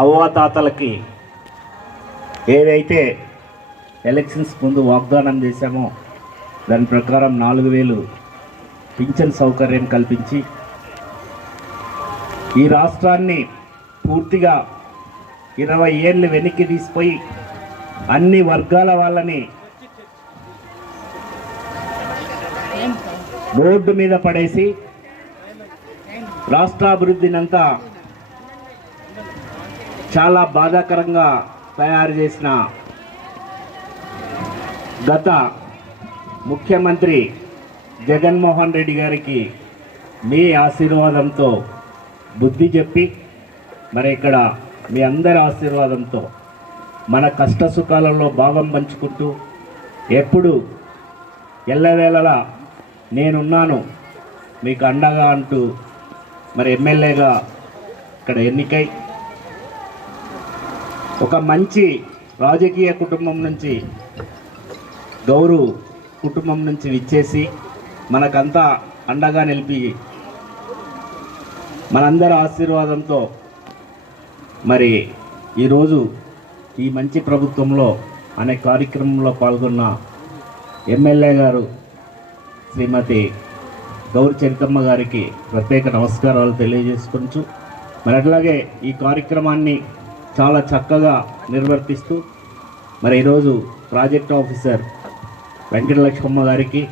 అవ్వాతాతలకి ఏదైతే ఎలక్షన్స్ ముందు వాగ్దానం చేశామో దాని ప్రకారం 4000 పింఛన్ సౌకర్యం కల్పించి ఈ రాష్ట్రాన్ని పూర్తిగా 20 ఏళ్ళు వెనక్కి తీసిపోయి అన్ని వర్గాల వాళ్ళని రోడ్డు మీద పడేసి రాష్ట్రాభివృద్ధినంతా చాలా బాధాకరంగా తయారు చేసిన గత ముఖ్యమంత్రి జగన్మోహన్ రెడ్డి గారికి మీ ఆశీర్వాదంతో బుద్ధి చెప్పి మరి ఇక్కడ మీ అందరి ఆశీర్వాదంతో మన కష్ట సుఖాలలో భాగం పంచుకుంటూ ఎప్పుడు ఎల్లవేళలా నేనున్నాను మీకు అండగా అంటూ మరి ఎమ్మెల్యేగా ఇక్కడ ఎన్నికై ఒక మంచి రాజకీయ కుటుంబం నుంచి గౌరవ్ కుటుంబం నుంచి విచ్చేసి మనకంతా అండగా నిలిపి మనందరి ఆశీర్వాదంతో మరి ఈరోజు ఈ మంచి ప్రభుత్వంలో అనే కార్యక్రమంలో పాల్గొన్న ఎమ్మెల్యే గారు శ్రీమతి గౌరి చరితమ్మ గారికి ప్రత్యేక నమస్కారాలు తెలియజేసుకుంటూ మరి అట్లాగే ఈ కార్యక్రమాన్ని చాలా చక్కగా నిర్వర్తిస్తూ మరి ఈరోజు ప్రాజెక్ట్ ఆఫీసర్ వెంకటలక్ష్మమ్మ గారికి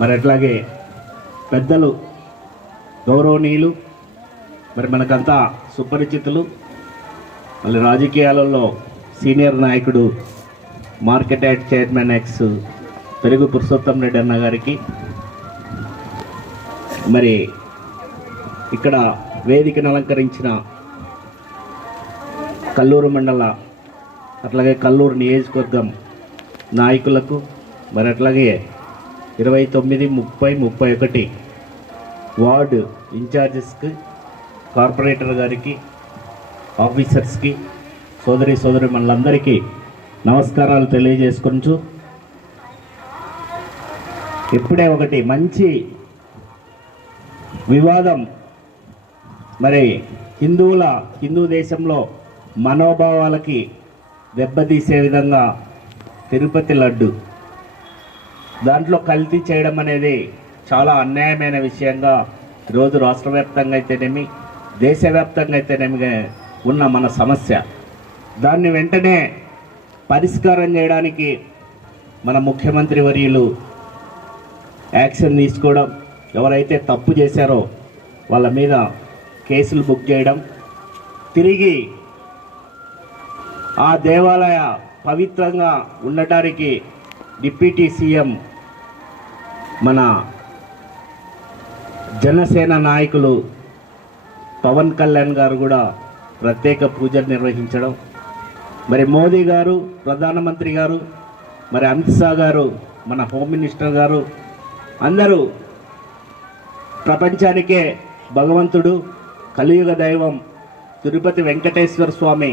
మరి అట్లాగే పెద్దలు గౌరవనీయులు మరి మనకంతా సుపరిచితులు మళ్ళీ రాజకీయాలలో సీనియర్ నాయకుడు మార్కెట్ యార్డ్ చైర్మన్ ఎక్స్ పెరుగు పురుషోత్తం రెడ్డి అన్న గారికి మరి ఇక్కడ వేదికను అలంకరించిన కల్లూరు మండల అట్లాగే కల్లూరు నియోజకవర్గం నాయకులకు మరి అట్లాగే 29, 30, 31 వార్డు ఇన్ఛార్జెస్కి కార్పొరేటర్ గారికి ఆఫీసర్స్కి సోదరి మనందరికీ నమస్కారాలు తెలియజేసుకుంటూ ఇప్పుడే ఒకటి మంచి వివాదం మరి హిందూ దేశంలో మనోభావాలకి దెబ్బతీసే విధంగా తిరుపతి లడ్డు దాంట్లో కల్తీ చేయడం అనేది చాలా అన్యాయమైన విషయంగా ఈరోజు రాష్ట్ర వ్యాప్తంగా అయితేనేమి దేశవ్యాప్తంగా అయితేనేమి ఉన్న మన సమస్య. దాన్ని వెంటనే పరిష్కారం చేయడానికి మన ముఖ్యమంత్రి వర్యులు యాక్షన్ తీసుకోవడం, ఎవరైతే తప్పు చేశారో వాళ్ళ మీద కేసులు బుక్ చేయడం, తిరిగి ఆ దేవాలయ పవిత్రంగా ఉండటానికి డిప్యూటీ సీఎం మన జనసేన నాయకులు పవన్ కళ్యాణ్ గారు కూడా ప్రత్యేక పూజలు నిర్వహించడం, మరి మోదీ గారు ప్రధానమంత్రి గారు, మరి అమిత్ షా గారు మన హోమ్ మినిస్టర్ గారు అందరూ ప్రపంచానికే భగవంతుడు కలియుగ దైవం తిరుపతి వెంకటేశ్వర స్వామి,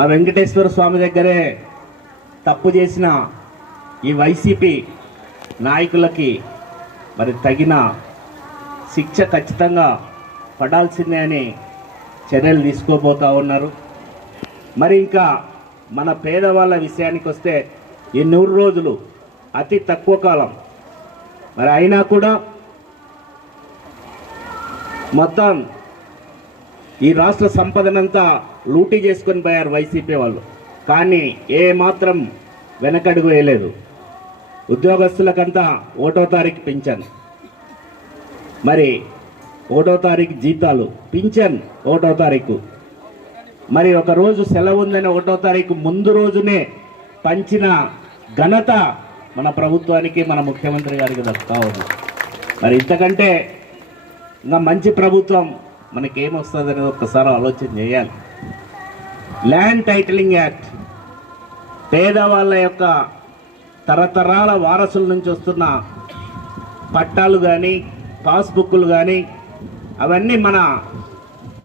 ఆ వెంకటేశ్వర స్వామి దగ్గరే తప్పు చేసిన ఈ వైసీపీ నాయకులకి మరి తగిన శిక్ష ఖచ్చితంగా పడాల్సిందే అని చర్యలు తీసుకోబోతూ ఉన్నారు. మరి ఇంకా మన పేదవాళ్ళ విషయానికి వస్తే ఈ 100 రోజులు అతి తక్కువ కాలం, మరి అయినా కూడా మొత్తం ఈ రాష్ట్ర సంపదనంతా లూటీ చేసుకొని పోయారు వైసీపీ వాళ్ళు. కానీ ఏ మాత్రం వెనకడుగు వేయలేదు. ఉద్యోగస్తులకంతా 1వ తారీఖు పింఛన్, మరి 1వ తారీఖు జీతాలు, పింఛన్ 1వ తారీఖు, మరి ఒక రోజు సెలవు ఉందని 1వ తారీఖు ముందు రోజునే పంచిన ఘనత మన ప్రభుత్వానికి, మన ముఖ్యమంత్రి గారికి దక్కుతా ఉంది. మరి ఇంతకంటే ఇంకా మంచి ప్రభుత్వం మనకేమొస్తుంది అనేది ఒక్కసారి ఆలోచన చేయాలి. ల్యాండ్ టైటిలింగ్ యాక్ట్ పేదవాళ్ళ యొక్క తరతరాల వారసుల నుంచి వస్తున్న పట్టాలు కానీ పాస్బుక్లు కానీ అవన్నీ మన